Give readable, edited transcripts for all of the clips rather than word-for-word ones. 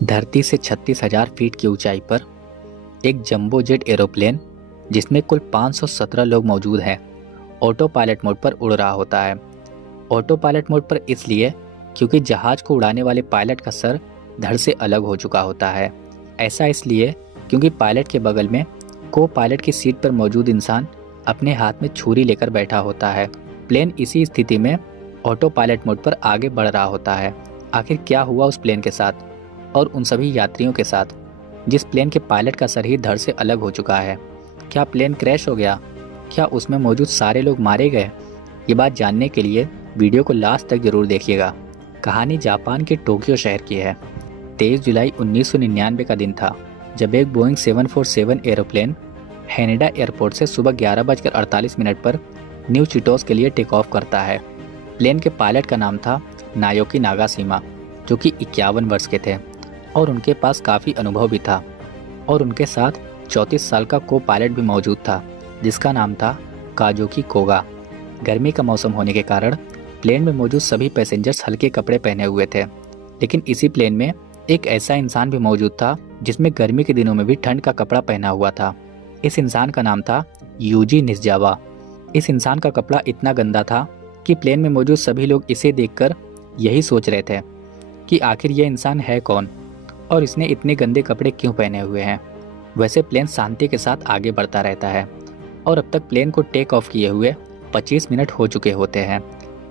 धरती से 36,000 फीट की ऊंचाई पर एक जंबो जेट एरोप्लेन जिसमें कुल 517 लोग मौजूद हैं ऑटो पायलट मोड पर उड़ रहा होता है। ऑटो पायलट मोड पर इसलिए क्योंकि जहाज को उड़ाने वाले पायलट का सर धड़ से अलग हो चुका होता है। ऐसा इसलिए क्योंकि पायलट के बगल में को पायलट की सीट पर मौजूद इंसान अपने हाथ में छुरी लेकर बैठा होता है। प्लेन इसी स्थिति में ऑटो पायलट मोड पर आगे बढ़ रहा होता है। आखिर क्या हुआ उस प्लेन के साथ और उन सभी यात्रियों के साथ जिस प्लेन के पायलट का सर ही धड़ से अलग हो चुका है? क्या प्लेन क्रैश हो गया? क्या उसमें मौजूद सारे लोग मारे गए? ये बात जानने के लिए वीडियो को लास्ट तक जरूर देखिएगा। कहानी जापान के टोक्यो शहर की है। 23 जुलाई 1999 का दिन था जब एक बोइंग 747 एरोप्लेन हैनेडा एयरपोर्ट से सुबह 11:48 पर न्यू चिटोस के लिए टेक ऑफ करता है। प्लेन के पायलट का नाम था नायोकी नागाशिमा, जो कि 51 वर्ष के थे और उनके पास काफ़ी अनुभव भी था। और उनके साथ 34 साल का को पायलट भी मौजूद था जिसका नाम था काजुकी कोगा। गर्मी का मौसम होने के कारण प्लेन में मौजूद सभी पैसेंजर्स हल्के कपड़े पहने हुए थे, लेकिन इसी प्लेन में एक ऐसा इंसान भी मौजूद था जिसमें गर्मी के दिनों में भी ठंड का कपड़ा पहना हुआ था। इस इंसान का नाम था यूजी निस्जावा। इस इंसान का कपड़ा इतना गंदा था कि प्लेन में मौजूद सभी लोग इसे देखकर यही सोच रहे थे कि आखिर यह इंसान है कौन और इसने इतने गंदे कपड़े क्यों पहने हुए हैं। वैसे प्लेन शांति के साथ आगे बढ़ता रहता है और अब तक प्लेन को टेक ऑफ किए हुए 25 मिनट हो चुके होते हैं।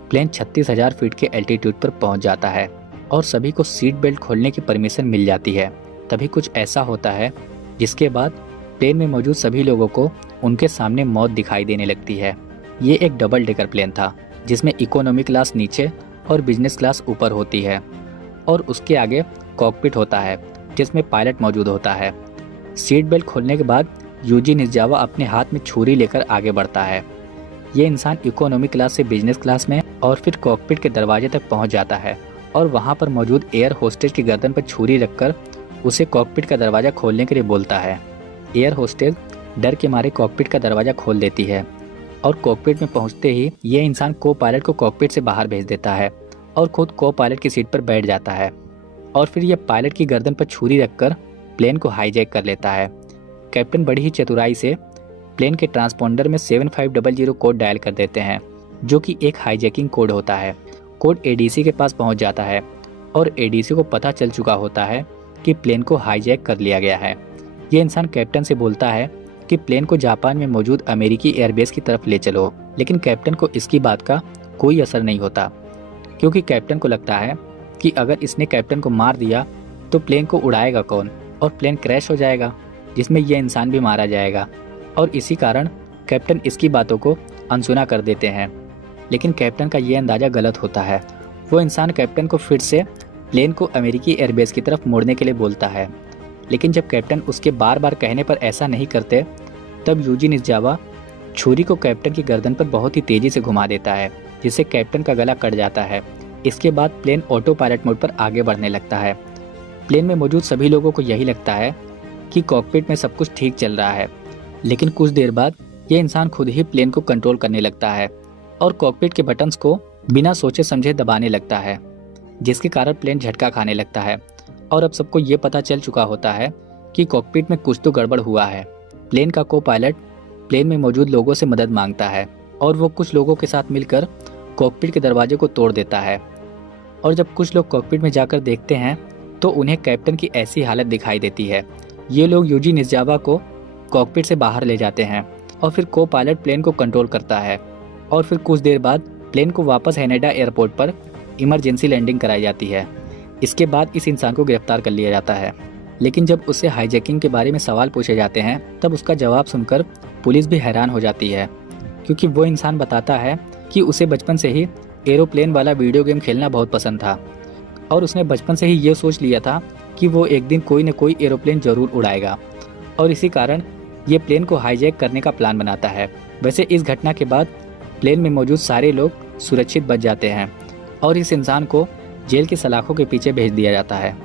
प्लेन 36,000 फीट के एल्टीट्यूड पर पहुंच जाता है और सभी को सीट बेल्ट खोलने की परमिशन मिल जाती है। तभी कुछ ऐसा होता है जिसके बाद प्लेन में मौजूद सभी लोगों को उनके सामने मौत दिखाई देने लगती है। ये एक डबल डेकर प्लेन था जिसमें इकोनॉमी क्लास नीचे और बिजनेस क्लास ऊपर होती है और उसके आगे कॉकपिट होता है जिसमें पायलट मौजूद होता है। सीट बेल्ट खोलने के बाद यूजी निस्जावा अपने हाथ में छुरी लेकर आगे बढ़ता है। ये इंसान इकोनॉमी क्लास से बिजनेस क्लास में और फिर कॉकपिट के दरवाजे तक पहुंच जाता है और वहां पर मौजूद एयर होस्टेज की गर्दन पर छुरी रखकर उसे कॉकपिट का दरवाजा खोलने के लिए बोलता है। एयर होस्टेज डर के मारे कॉकपिट का दरवाजा खोल देती है और कॉकपिट में पहुंचते ही ये इंसान को पायलट को कॉकपिट से बाहर भेज देता है और खुद को पायलट की सीट पर बैठ जाता है और फिर यह पायलट की गर्दन पर छुरी रखकर प्लेन को हाईजैक कर लेता है। कैप्टन बड़ी ही चतुराई से प्लेन के ट्रांसपोंडर में 7500 कोड डायल कर देते हैं, जो कि एक हाईजैकिंग कोड होता है। कोड एडीसी के पास पहुंच जाता है और एडीसी को पता चल चुका होता है कि प्लेन को हाईजैक कर लिया गया है। ये इंसान कैप्टन से बोलता है कि प्लेन को जापान में मौजूद अमेरिकी एयरबेस की तरफ ले चलो, लेकिन कैप्टन को इसकी बात का कोई असर नहीं होता क्योंकि कैप्टन को लगता है कि अगर इसने कैप्टन को मार दिया तो प्लेन को उड़ाएगा कौन और प्लेन क्रैश हो जाएगा जिसमें यह इंसान भी मारा जाएगा। और इसी कारण कैप्टन इसकी बातों को अनसुना कर देते हैं, लेकिन कैप्टन का ये अंदाज़ा गलत होता है। वो इंसान कैप्टन को फिर से प्लेन को अमेरिकी एयरबेस की तरफ मोड़ने के लिए बोलता है, लेकिन जब कैप्टन उसके बार बार कहने पर ऐसा नहीं करते तब यूजी निस्जावा छुरी को कैप्टन की गर्दन पर बहुत ही तेज़ी से घुमा देता है जिससे कैप्टन का गला कट जाता है। इसके बाद प्लेन ऑटो पायलट मोड पर आगे बढ़ने लगता है। प्लेन में मौजूद सभी लोगों को यही लगता है कि कॉकपिट में सब कुछ ठीक चल रहा है, लेकिन कुछ देर बाद ये इंसान खुद ही प्लेन को कंट्रोल करने लगता है और कॉकपिट के बटन्स को बिना सोचे समझे दबाने लगता है, जिसके कारण प्लेन झटका खाने लगता है। और अब सबको ये पता चल चुका होता है कि कॉकपिट में कुछ तो गड़बड़ हुआ है। प्लेन का को पायलट प्लेन में मौजूद लोगों से मदद मांगता है और वो कुछ लोगों के साथ मिलकर कॉकपिट के दरवाजे को तोड़ देता है। और जब कुछ लोग कॉकपिट में जाकर देखते हैं तो उन्हें कैप्टन की ऐसी हालत दिखाई देती है। ये लोग यूजी निस्जावा को कॉकपिट से बाहर ले जाते हैं और फिर को पायलट प्लेन को कंट्रोल करता है और फिर कुछ देर बाद प्लेन को वापस हैनेडा एयरपोर्ट पर इमरजेंसी लैंडिंग कराई जाती है। इसके बाद इस इंसान को गिरफ्तार कर लिया जाता है, लेकिन जब उससे हाईजैकिंग के बारे में सवाल पूछे जाते हैं तब उसका जवाब सुनकर पुलिस भी हैरान हो जाती है, क्योंकि वो इंसान बताता है कि उसे बचपन से ही एरोप्लेन वाला वीडियो गेम खेलना बहुत पसंद था और उसने बचपन से ही ये सोच लिया था कि वो एक दिन कोई न कोई एरोप्लेन जरूर उड़ाएगा और इसी कारण ये प्लेन को हाईजैक करने का प्लान बनाता है। वैसे इस घटना के बाद प्लेन में मौजूद सारे लोग सुरक्षित बच जाते हैं और इस इंसान को जेल की सलाखों के पीछे भेज दिया जाता है।